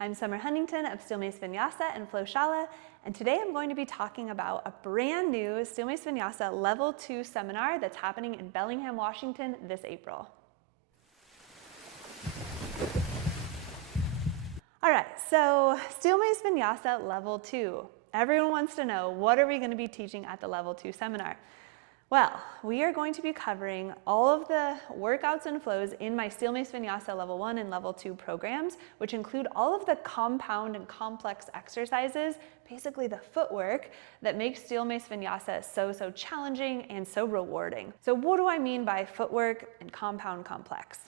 I'm Summer Huntington of Mace Vinyasa and Shala, and today I'm going to be talking about a brand new Mace Vinyasa Level 2 seminar that's happening in Bellingham, Washington this April. All right, so Mace Vinyasa Level 2. Everyone wants to know, what are we going to be teaching at the Level 2 seminar? Well, we are going to be covering all of the workouts and flows in my Mace Vinyasa Level 1 and Level 2 programs, which include all of the compound and complex exercises, basically the footwork that makes Mace Vinyasa so challenging and so rewarding. So what do I mean by footwork and compound complex?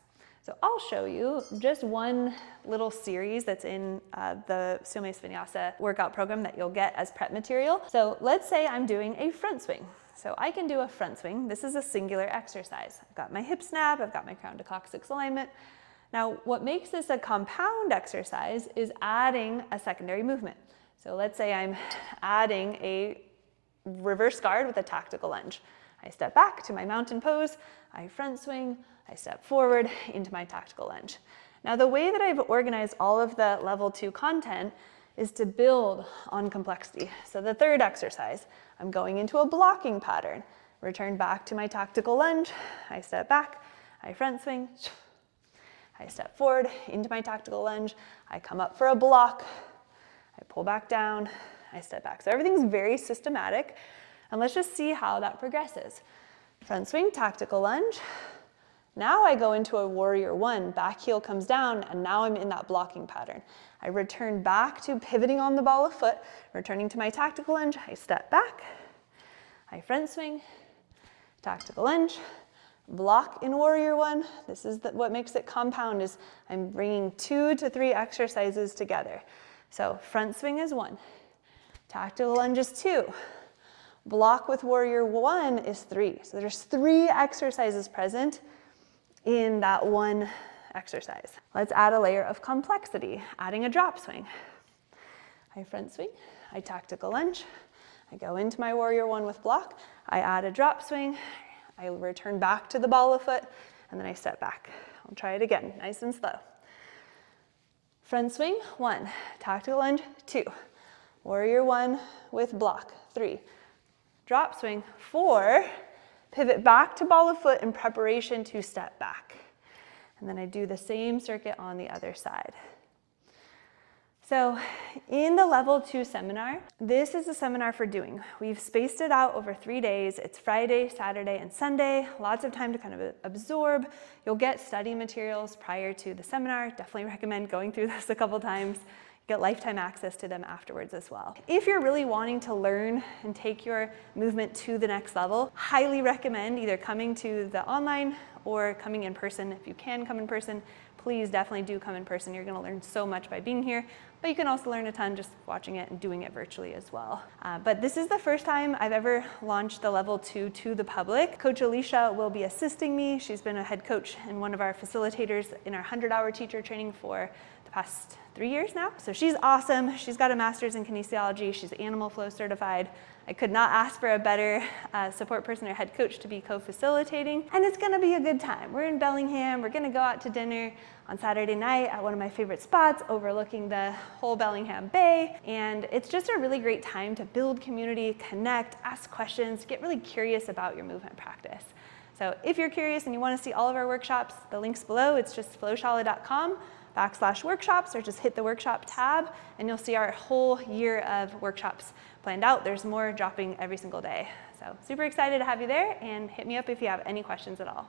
So I'll show you just one little series that's in the Mace Vinyasa workout program that you'll get as prep material. So let's say I'm doing a front swing. So I can do a front swing. This is a singular exercise. I've got my hip snap, I've got my crown to coccyx alignment. Now, what makes this a compound exercise is adding a secondary movement. So let's say I'm adding a reverse guard with a tactical lunge. I step back to my mountain pose, I front swing, I step forward into my tactical lunge. Now, the way that I've organized all of the Level 2 content is to build on complexity. So the third exercise, I'm going into a blocking pattern. Return back to my tactical lunge, I step back, I front swing, I step forward into my tactical lunge, I come up for a block, I pull back down, I step back. So everything's very systematic, and let's just see how that progresses. Front swing, tactical lunge. Now I go into a warrior one, back heel comes down, and now I'm in that blocking pattern. I return back to pivoting on the ball of foot, returning to my tactical lunge, I step back, I front swing, tactical lunge, block in warrior one. This is what makes it compound, is I'm bringing 2 to 3 exercises together. So front swing is 1, tactical lunge is 2, block with warrior 1 is 3. So there's 3 exercises present in that one exercise. Let's add a layer of complexity, adding a drop swing. I front swing, I tactical lunge, I go into my warrior one with block, I add a drop swing, I return back to the ball of foot, and then I step back. I'll try it again, nice and slow. Front swing, 1, tactical lunge, 2, warrior one with block, 3, drop swing, 4, pivot back to ball of foot in preparation to step back. And then I do the same circuit on the other side. So in the Level 2 seminar, this is a seminar for doing. We've spaced it out over 3 days. It's Friday, Saturday, and Sunday. Lots of time to kind of absorb. You'll get study materials prior to the seminar. Definitely recommend going through this a couple times. Get lifetime access to them afterwards as well. If you're really wanting to learn and take your movement to the next level, highly recommend either coming to the online or coming in person. If you can come in person, please definitely do come in person. You're gonna learn so much by being here, but you can also learn a ton just watching it and doing it virtually as well. But this is the first time I've ever launched the Level 2 to the public. Coach Alicia will be assisting me. She's been a head coach and one of our facilitators in our 100-hour teacher training for the past 3 years now. So she's awesome. She's got a master's in kinesiology. She's animal flow certified. I could not ask for a better support person or head coach to be co-facilitating, and it's gonna be a good time. We're in Bellingham. We're gonna go out to dinner on Saturday night at one of my favorite spots overlooking the whole Bellingham Bay, and it's just a really great time to build community, connect, ask questions, get really curious about your movement practice. So if you're curious and you wanna see all of our workshops, the link's below. It's just flowshala.com/workshops, or just hit the workshop tab and you'll see our whole year of workshops planned out. There's more dropping every single day. So super excited to have you there, and hit me up if you have any questions at all.